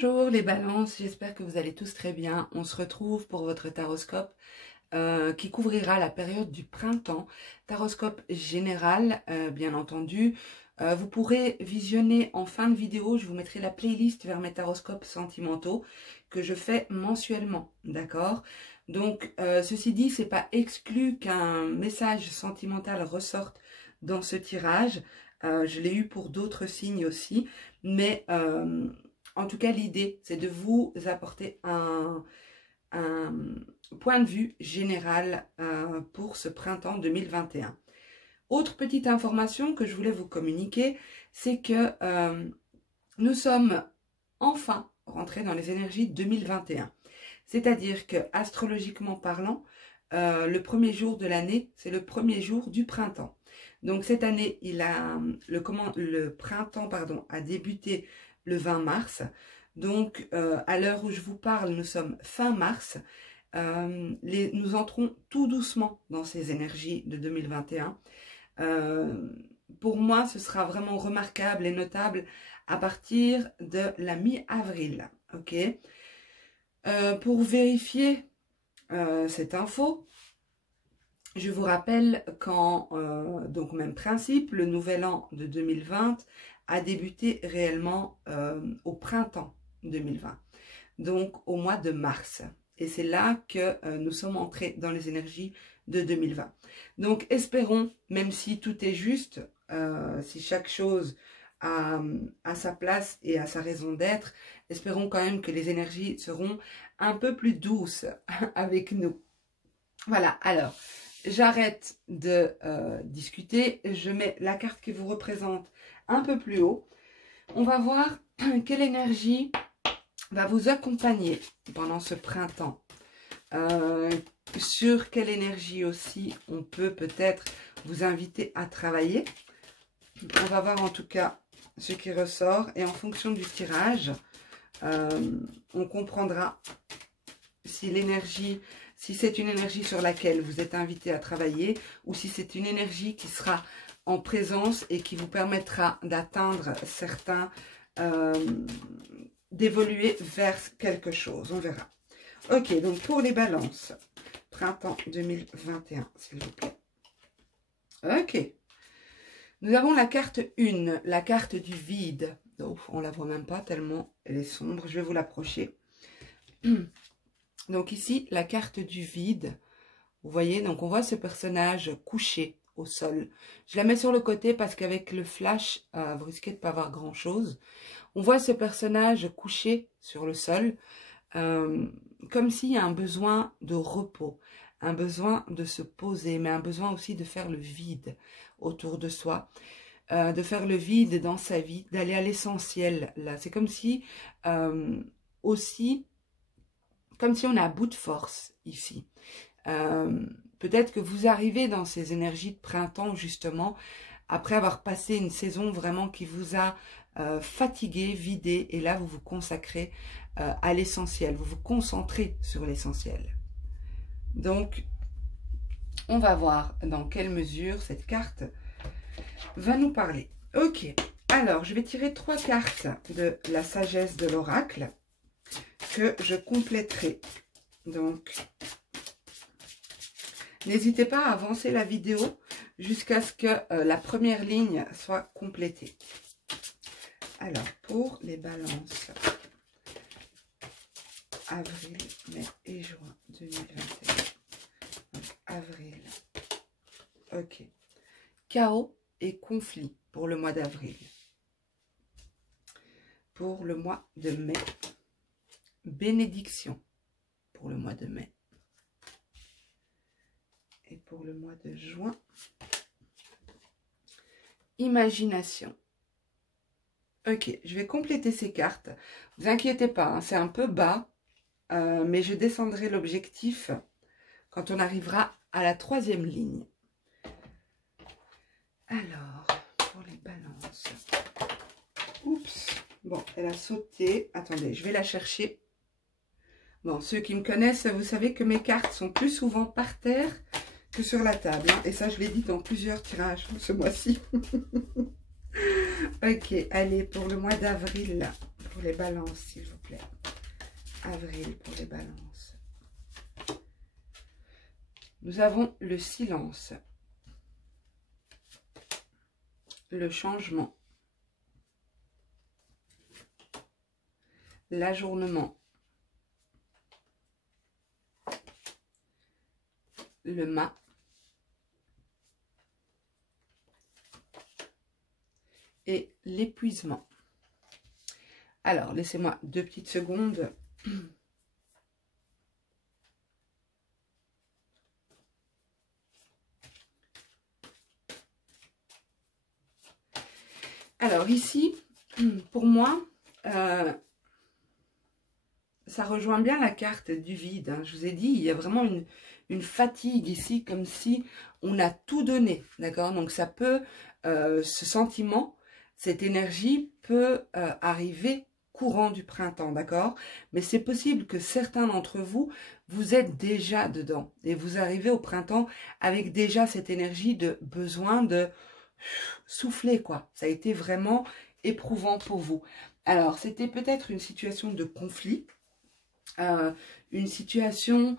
Bonjour les balances, j'espère que vous allez tous très bien. On se retrouve pour votre taroscope qui couvrira la période du printemps. Taroscope général, bien entendu. Vous pourrez visionner en fin de vidéo, je vous mettrai la playlist vers mes taroscopes sentimentaux que je fais mensuellement, d'accord? Donc, ceci dit, c'est pas exclu qu'un message sentimental ressorte dans ce tirage. Je l'ai eu pour d'autres signes aussi, mais en tout cas, l'idée, c'est de vous apporter un point de vue général pour ce printemps 2021. Autre petite information que je voulais vous communiquer, c'est que nous sommes enfin rentrés dans les énergies 2021. C'est-à-dire que, astrologiquement parlant, le premier jour de l'année, c'est le premier jour du printemps. Donc cette année, le printemps a débuté le 20 mars. Donc, à l'heure où je vous parle, nous sommes fin mars. Nous entrons tout doucement dans ces énergies de 2021. Pour moi, ce sera vraiment remarquable et notable à partir de la mi-avril. Ok. Pour vérifier cette info, je vous rappelle donc même principe, le nouvel an de 2020 a débuté réellement au printemps 2020, donc au mois de mars. Et c'est là que nous sommes entrés dans les énergies de 2020. Donc espérons, même si tout est juste, si chaque chose a sa place et a sa raison d'être, espérons quand même que les énergies seront un peu plus douces avec nous. Voilà, alors, j'arrête de discuter, je mets la carte qui vous représente un peu plus haut. On va voir quelle énergie va vous accompagner pendant ce printemps. Sur quelle énergie aussi on peut peut-être vous inviter à travailler. On va voir en tout cas ce qui ressort et en fonction du tirage, on comprendra si c'est une énergie sur laquelle vous êtes invité à travailler ou si c'est une énergie qui sera en présence et qui vous permettra d'atteindre d'évoluer vers quelque chose. On verra. Ok, donc pour les balances, printemps 2021, s'il vous plaît. Ok. Nous avons la carte 1, la carte du vide. Oh, on ne la voit même pas tellement elle est sombre. Je vais vous l'approcher. Donc ici, la carte du vide. Vous voyez, donc on voit ce personnage couché au sol. Je la mets sur le côté parce qu'avec le flash, vous risquez de ne pas voir grand-chose. On voit ce personnage couché sur le sol, comme s'il y a un besoin de repos, un besoin de se poser, mais un besoin aussi de faire le vide autour de soi, de faire le vide dans sa vie, d'aller à l'essentiel. Là, c'est comme si comme si on est à bout de force ici. Peut-être que vous arrivez dans ces énergies de printemps justement après avoir passé une saison vraiment qui vous a fatigué, vidé, et là vous vous consacrez à l'essentiel, vous vous concentrez sur l'essentiel. Donc on va voir dans quelle mesure cette carte va nous parler. Ok, alors je vais tirer 3 cartes de la sagesse de l'oracle que je compléterai. Donc n'hésitez pas à avancer la vidéo jusqu'à ce que la première ligne soit complétée. Alors, pour les balances, avril, mai et juin 2021. Donc, avril. Ok. Chaos et conflit pour le mois d'avril. Pour le mois de mai. Bénédiction pour le mois de mai. Et pour le mois de juin, imagination. Ok, je vais compléter ces cartes. Ne vous inquiétez pas, hein, c'est un peu bas, mais je descendrai l'objectif quand on arrivera à la 3e ligne. Alors, pour les balances. Oups, bon, elle a sauté. Attendez, je vais la chercher. Bon, ceux qui me connaissent, vous savez que mes cartes sont plus souvent par terre que sur la table. Hein, et ça, je l'ai dit dans plusieurs tirages ce mois-ci. Ok, allez, pour le mois d'avril. pour les balances, s'il vous plaît. Avril pour les balances. Nous avons le silence, le changement, l'ajournement, le mât, et l'épuisement. Alors, laissez-moi 2 petites secondes. Alors ici, pour moi, ça rejoint bien la carte du vide. Hein. Je vous ai dit, il y a vraiment une fatigue ici, comme si on a tout donné, d'accord? Donc ça peut, ce sentiment, cette énergie peut arriver courant du printemps, d'accord? Mais c'est possible que certains d'entre vous, vous êtes déjà dedans. Et vous arrivez au printemps avec déjà cette énergie de besoin de souffler, quoi. Ça a été vraiment éprouvant pour vous. Alors, c'était peut-être une situation de conflit, une situation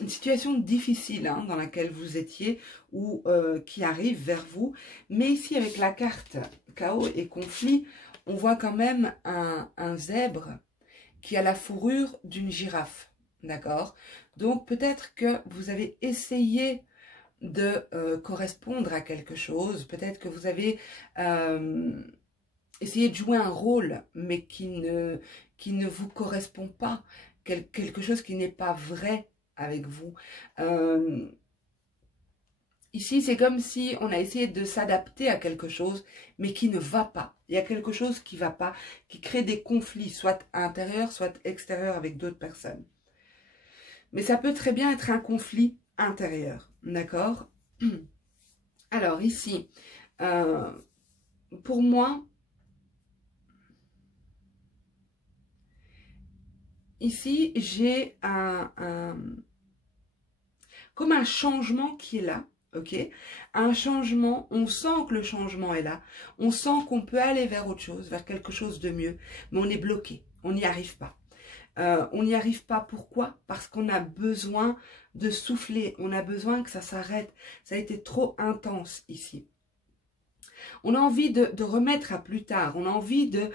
une situation difficile hein, dans laquelle vous étiez ou qui arrive vers vous. Mais ici, avec la carte chaos et conflit, on voit quand même un zèbre qui a la fourrure d'une girafe. D'accord? Donc, peut-être que vous avez essayé de correspondre à quelque chose. Peut-être que vous avez essayé de jouer un rôle, mais qui ne vous correspond pas. Quelque chose qui n'est pas vrai avec vous. Ici, c'est comme si on a essayé de s'adapter à quelque chose, mais qui ne va pas. Il y a quelque chose qui ne va pas, qui crée des conflits, soit intérieurs, soit extérieurs avec d'autres personnes. Mais ça peut très bien être un conflit intérieur, d'accord? Alors ici, pour moi, ici, j'ai comme un changement qui est là, ok? Un changement, on sent que le changement est là, on sent qu'on peut aller vers autre chose, vers quelque chose de mieux, mais on est bloqué, on n'y arrive pas. On n'y arrive pas, pourquoi? Parce qu'on a besoin de souffler, on a besoin que ça s'arrête, ça a été trop intense ici. On a envie de remettre à plus tard, on a envie de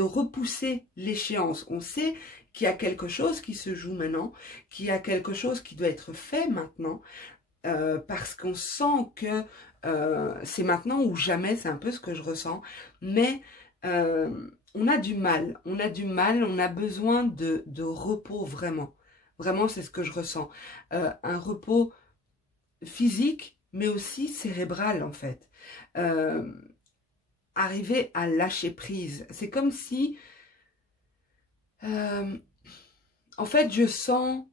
repousser l'échéance. On sait qu'il y a quelque chose qui se joue maintenant, qu'il y a quelque chose qui doit être fait maintenant, parce qu'on sent que c'est maintenant ou jamais, c'est un peu ce que je ressens, mais on a du mal, on a besoin de repos vraiment. Vraiment, c'est ce que je ressens. Un repos physique, mais aussi cérébral en fait. Arriver à lâcher prise. C'est comme si, en fait, je sens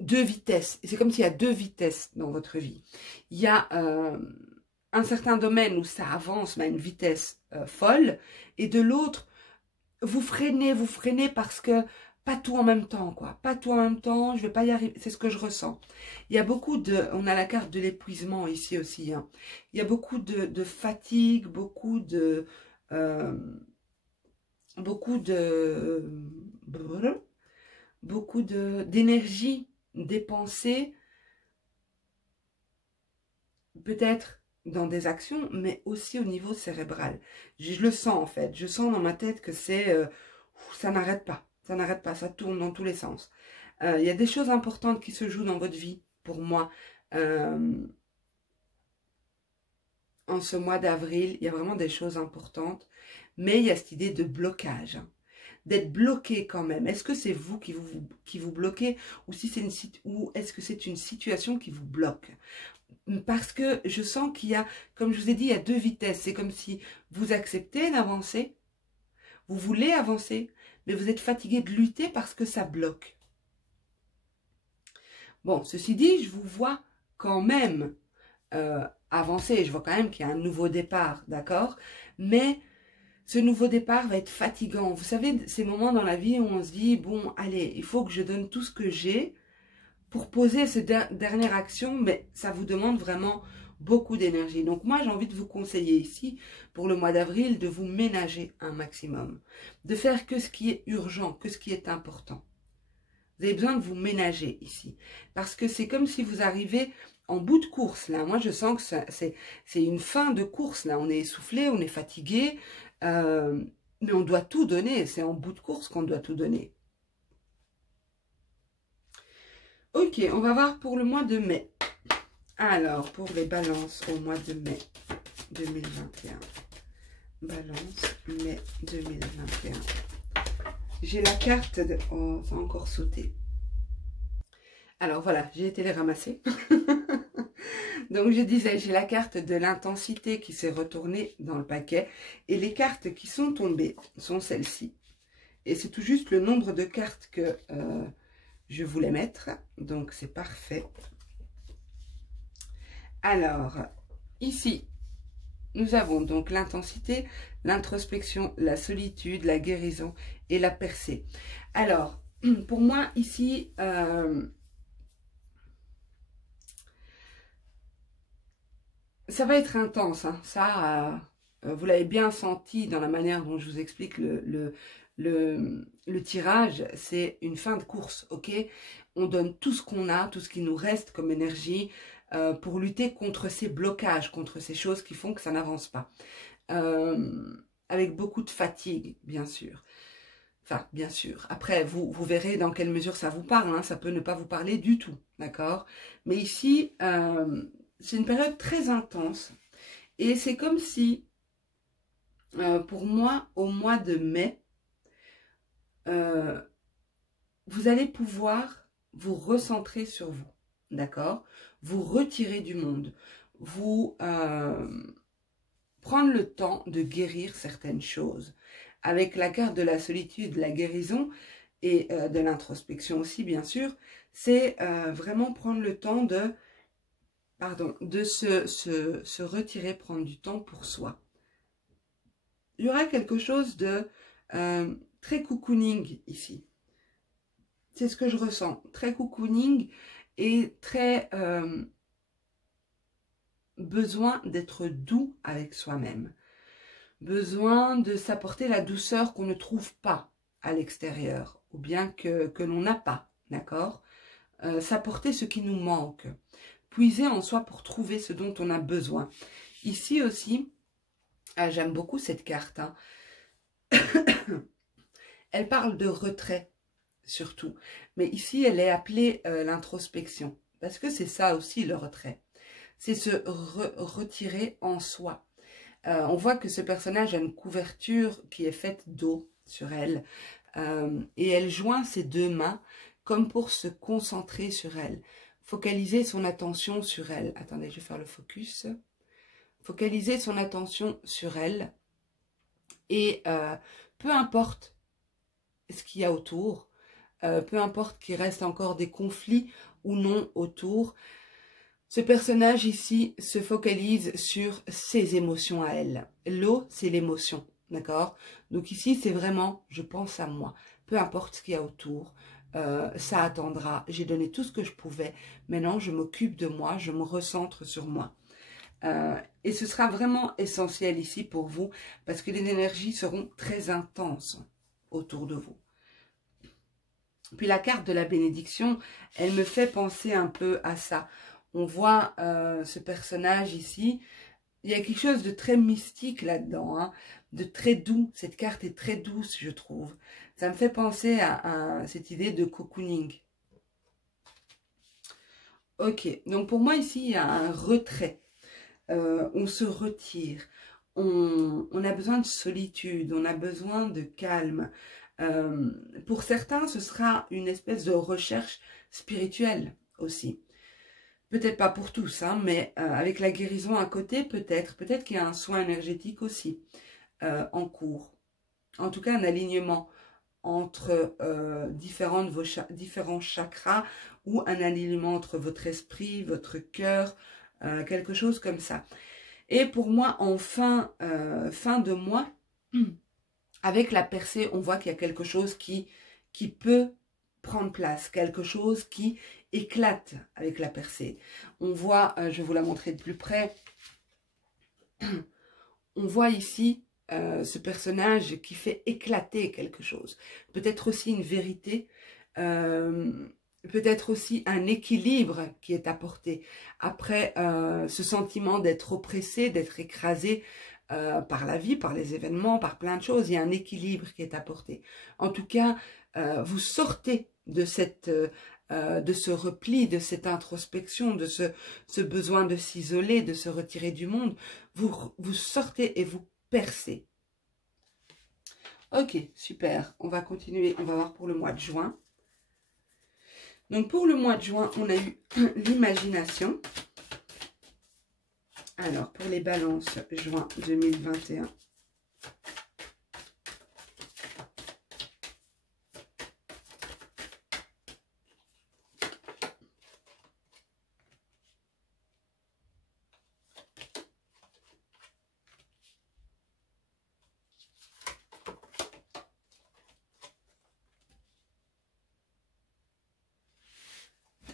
2 vitesses. C'est comme s'il y a 2 vitesses dans votre vie. Il y a un certain domaine où ça avance mais à une vitesse folle, et de l'autre, vous freinez parce que pas tout en même temps, quoi. Pas tout en même temps, je vais pas y arriver. C'est ce que je ressens. Il y a beaucoup de... On a la carte de l'épuisement ici aussi. Hein. Il y a beaucoup de fatigue, beaucoup d'énergie dépensée. Peut-être dans des actions, mais aussi au niveau cérébral. Je le sens en fait. Je sens dans ma tête que c'est... ça n'arrête pas. Ça n'arrête pas, ça tourne dans tous les sens. Il y a des choses importantes qui se jouent dans votre vie, pour moi. En ce mois d'avril, il y a vraiment des choses importantes. Mais il y a cette idée de blocage. Hein, d'être bloqué quand même. Est-ce que c'est vous qui vous bloquez ou est-ce que c'est une situation qui vous bloque? Parce que je sens qu'il y a, comme je vous ai dit, il y a 2 vitesses. C'est comme si vous acceptez d'avancer, vous voulez avancer, mais vous êtes fatigué de lutter parce que ça bloque. Bon, ceci dit, je vous vois quand même avancer. Je vois quand même qu'il y a un nouveau départ, d'accord? Mais ce nouveau départ va être fatigant. Vous savez, ces moments dans la vie où on se dit, bon, allez, il faut que je donne tout ce que j'ai pour poser cette dernière action, mais ça vous demande vraiment beaucoup d'énergie. Donc moi, j'ai envie de vous conseiller ici, pour le mois d'avril, de vous ménager un maximum. De faire que ce qui est urgent, que ce qui est important. Vous avez besoin de vous ménager ici. Parce que c'est comme si vous arrivez en bout de course, là. Moi, je sens que c'est une fin de course, là. On est essoufflé, on est fatigué. Mais on doit tout donner. C'est en bout de course qu'on doit tout donner. Ok, on va voir pour le mois de mai. Alors, pour les balances au mois de mai 2021. Balance, mai 2021. J'ai la carte de... Oh, ça a encore sauté. Alors voilà, j'ai été les ramasser. Donc je disais, j'ai la carte de l'intensité qui s'est retournée dans le paquet. Et les cartes qui sont tombées sont celles-ci. Et c'est tout juste le nombre de cartes que je voulais mettre. Donc c'est parfait. Alors, ici, nous avons donc l'intensité, l'introspection, la solitude, la guérison et la percée. Alors, pour moi, ici, ça va être intense. Hein. Ça, vous l'avez bien senti dans la manière dont je vous explique le tirage. C'est une fin de course, ok? On donne tout ce qu'on a, tout ce qui nous reste comme énergie, pour lutter contre ces blocages, contre ces choses qui font que ça n'avance pas. Avec beaucoup de fatigue, bien sûr. Enfin, bien sûr. Après, vous verrez dans quelle mesure ça vous parle. Hein. Ça peut ne pas vous parler du tout, d'accord? Mais ici, c'est une période très intense. Et c'est comme si, pour moi, au mois de mai, vous allez pouvoir vous recentrer sur vous, d'accord? Vous retirer du monde, vous prendre le temps de guérir certaines choses. Avec la carte de la solitude, la guérison et de l'introspection aussi, bien sûr, c'est vraiment prendre le temps de, se retirer, prendre du temps pour soi. Il y aura quelque chose de très cocooning ici. C'est ce que je ressens. Très cocooning et très besoin d'être doux avec soi-même. Besoin de s'apporter la douceur qu'on ne trouve pas à l'extérieur. Ou bien que l'on n'a pas. D'accord? S'apporter ce qui nous manque. Puiser en soi pour trouver ce dont on a besoin. Ici aussi, j'aime beaucoup cette carte. Hein. Elle parle de retrait. Surtout. Mais ici, elle est appelée l'introspection. Parce que c'est ça aussi le retrait. C'est se retirer en soi. On voit que ce personnage a une couverture qui est faite d'eau sur elle. Et elle joint ses deux mains comme pour se concentrer sur elle. Focaliser son attention sur elle. Attendez, je vais faire le focus. Focaliser son attention sur elle. Et peu importe ce qu'il y a autour, peu importe qu'il reste encore des conflits ou non autour, ce personnage ici se focalise sur ses émotions à elle. L'eau, c'est l'émotion, d'accord? Donc ici, c'est vraiment, je pense à moi. Peu importe ce qu'il y a autour, ça attendra. J'ai donné tout ce que je pouvais. Maintenant, je m'occupe de moi, je me recentre sur moi. Et ce sera vraiment essentiel ici pour vous, parce que les énergies seront très intenses autour de vous. Puis la carte de la bénédiction, elle me fait penser un peu à ça. On voit ce personnage ici. Il y a quelque chose de très mystique là-dedans, hein, de très doux. Cette carte est très douce, je trouve. Ça me fait penser à cette idée de cocooning. Ok, donc pour moi ici, il y a un retrait. On se retire. On a besoin de solitude, on a besoin de calme. Pour certains, ce sera une espèce de recherche spirituelle aussi. Peut-être pas pour tous, hein, mais avec la guérison à côté, peut-être. Peut-être qu'il y a un soin énergétique aussi en cours. En tout cas, un alignement entre différents chakras ou un alignement entre votre esprit, votre cœur, quelque chose comme ça. Et pour moi, en fin de mois, avec la percée, on voit qu'il y a quelque chose qui peut prendre place, quelque chose qui éclate avec la percée. On voit, je vais vous la montrer de plus près, on voit ici ce personnage qui fait éclater quelque chose. Peut-être aussi une vérité, peut-être aussi un équilibre qui est apporté. Après ce sentiment d'être oppressé, d'être écrasé par la vie, par les événements, par plein de choses, il y a un équilibre qui est apporté. En tout cas, vous sortez de de ce repli, de cette introspection, de ce besoin de s'isoler, de se retirer du monde. Vous sortez et vous percez. Ok, super. On va continuer. On va voir pour le mois de juin. Donc, pour le mois de juin, on a eu l'imagination. Alors, pour les balances, juin 2021.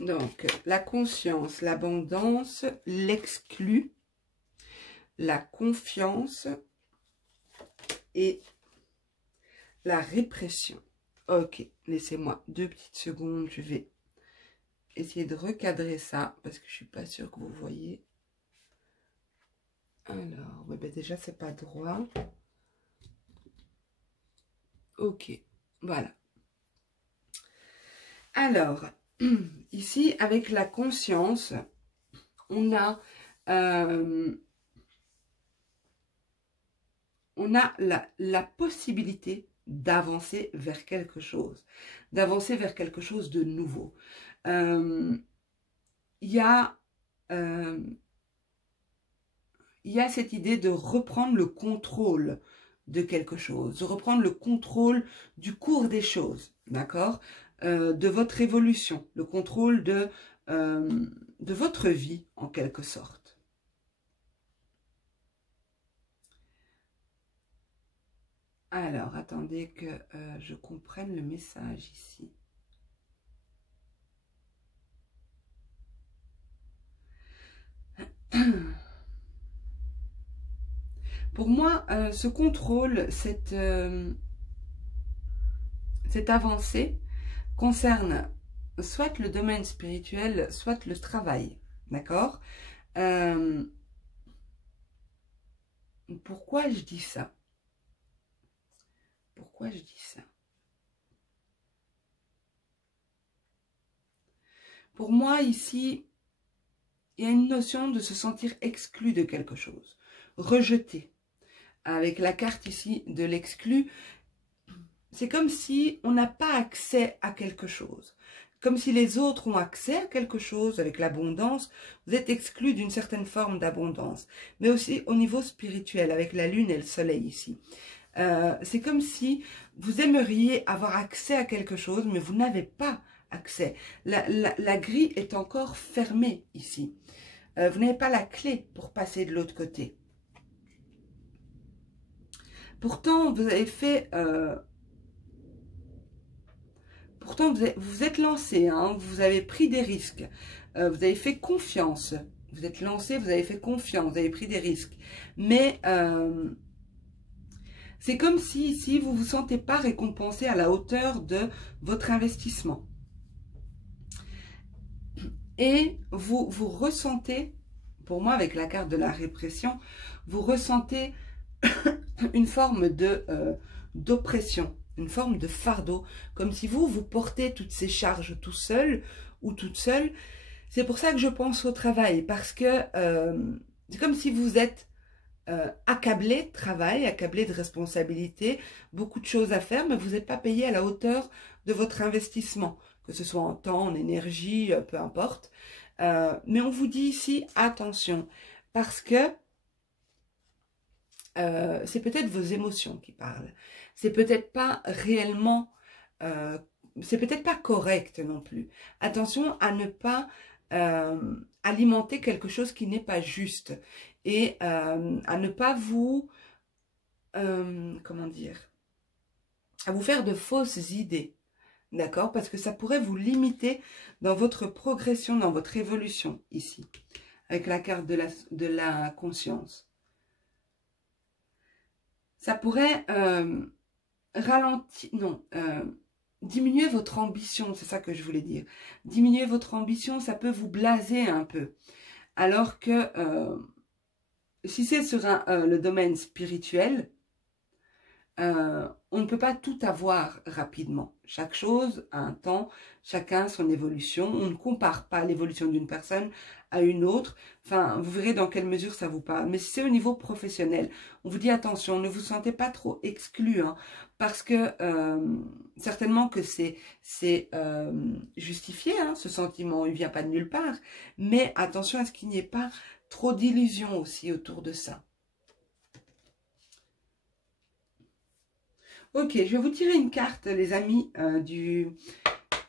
Donc, la conscience, l'abondance, l'exclu, la confiance et la répression. Ok, laissez-moi 2 petites secondes, je vais essayer de recadrer ça parce que je suis pas sûre que vous voyez. Alors, ouais, ben déjà, c'est pas droit. Ok, voilà. Alors, ici, avec la conscience, on a la possibilité d'avancer vers quelque chose, de nouveau. Il y a cette idée de reprendre le contrôle de quelque chose, de reprendre le contrôle du cours des choses, d'accord, de votre évolution, le contrôle de votre vie en quelque sorte. Alors, attendez que je comprenne le message ici. Pour moi, ce contrôle, cette avancée concerne soit le domaine spirituel, soit le travail, d'accord? Pourquoi je dis ça? Pourquoi je dis ça? Pour moi, ici, il y a une notion de se sentir exclu de quelque chose, rejeté. Avec la carte ici de l'exclu, c'est comme si on n'a pas accès à quelque chose. Comme si les autres ont accès à quelque chose avec l'abondance, vous êtes exclu d'une certaine forme d'abondance. Mais aussi au niveau spirituel, avec la lune et le soleil ici. C'est comme si vous aimeriez avoir accès à quelque chose, mais vous n'avez pas accès. La grille est encore fermée ici. Vous n'avez pas la clé pour passer de l'autre côté. Pourtant, vous avez fait... pourtant, vous êtes lancé, hein, vous avez pris des risques. Vous avez fait confiance. Vous êtes lancé, vous avez fait confiance, vous avez pris des risques. Mais... c'est comme si ici, vous ne vous sentez pas récompensé à la hauteur de votre investissement. Et vous ressentez, pour moi avec la carte de la répression, vous ressentez une forme d'oppression, une forme de fardeau. Comme si vous portez toutes ces charges tout seul ou toute seule. C'est pour ça que je pense au travail. Parce que c'est comme si vous êtes... accablé de travail, accablé de responsabilités, beaucoup de choses à faire, mais vous n'êtes pas payé à la hauteur de votre investissement, que ce soit en temps, en énergie, peu importe. Mais on vous dit ici, attention, parce que c'est peut-être vos émotions qui parlent. C'est peut-être pas réellement, c'est peut-être pas correct non plus. Attention à ne pas alimenter quelque chose qui n'est pas juste et à ne pas vous, comment dire, à vous faire de fausses idées, D'accord? Parce que ça pourrait vous limiter dans votre progression, dans votre évolution ici, avec la carte de la conscience. Ça pourrait ralentir, non, diminuer votre ambition, c'est ça que je voulais dire. Diminuer votre ambition, ça peut vous blaser un peu. Alors que si c'est sur le domaine spirituel, on ne peut pas tout avoir rapidement. Chaque chose a un temps, chacun son évolution. On ne compare pas l'évolution d'une personne à une autre. Enfin, vous verrez dans quelle mesure ça vous parle. Mais si c'est au niveau professionnel, on vous dit attention, ne vous sentez pas trop exclu, hein, parce que certainement que c'est justifié, hein, ce sentiment, il ne vient pas de nulle part. Mais attention à ce qu'il n'y ait pas trop d'illusions aussi autour de ça. Ok, je vais vous tirer une carte, les amis, du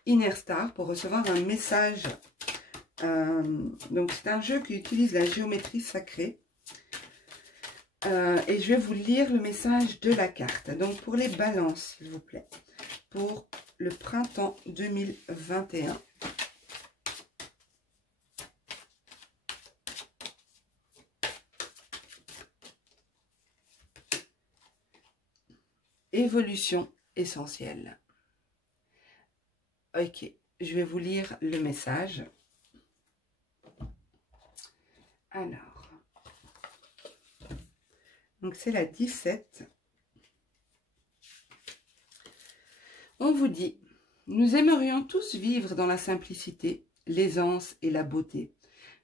Inner Star pour recevoir un message. Donc, c'est un jeu qui utilise la géométrie sacrée. Et je vais vous lire le message de la carte. Donc, pour les balances, s'il vous plaît. Pour le printemps 2021. Évolution essentielle. Ok, je vais vous lire le message. Alors, donc c'est la 17. On vous dit, nous aimerions tous vivre dans la simplicité, l'aisance et la beauté.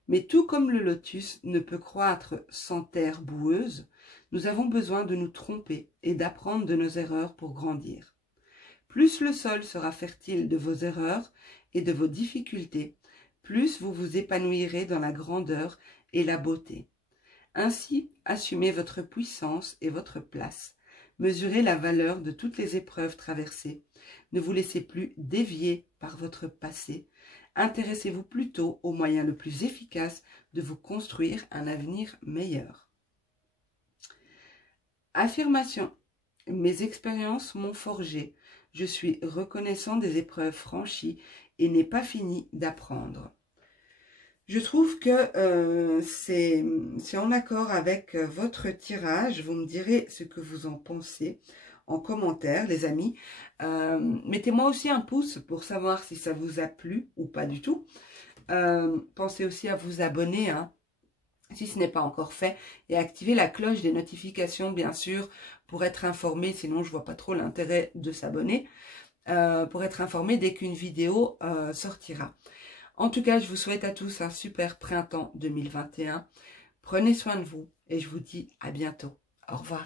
Mais tout comme le lotus ne peut croître sans terre boueuse, nous avons besoin de nous tromper et d'apprendre de nos erreurs pour grandir. Plus le sol sera fertile de vos erreurs et de vos difficultés, plus vous vous épanouirez dans la grandeur et la beauté. Ainsi, assumez votre puissance et votre place. Mesurez la valeur de toutes les épreuves traversées. Ne vous laissez plus dévier par votre passé. Intéressez-vous plutôt au moyen le plus efficace de vous construire un avenir meilleur. Affirmation. Mes expériences m'ont forgé. Je suis reconnaissant des épreuves franchies et n'ai pas fini d'apprendre. Je trouve que c'est en accord avec votre tirage. Vous me direz ce que vous en pensez en commentaire, les amis. Mettez-moi aussi un pouce pour savoir si ça vous a plu ou pas du tout. Pensez aussi à vous abonner, hein, si ce n'est pas encore fait, et activer la cloche des notifications, bien sûr, pour être informé, sinon je vois pas trop l'intérêt de s'abonner, pour être informé dès qu'une vidéo sortira. En tout cas, je vous souhaite à tous un super printemps 2021. Prenez soin de vous et je vous dis à bientôt. Au revoir.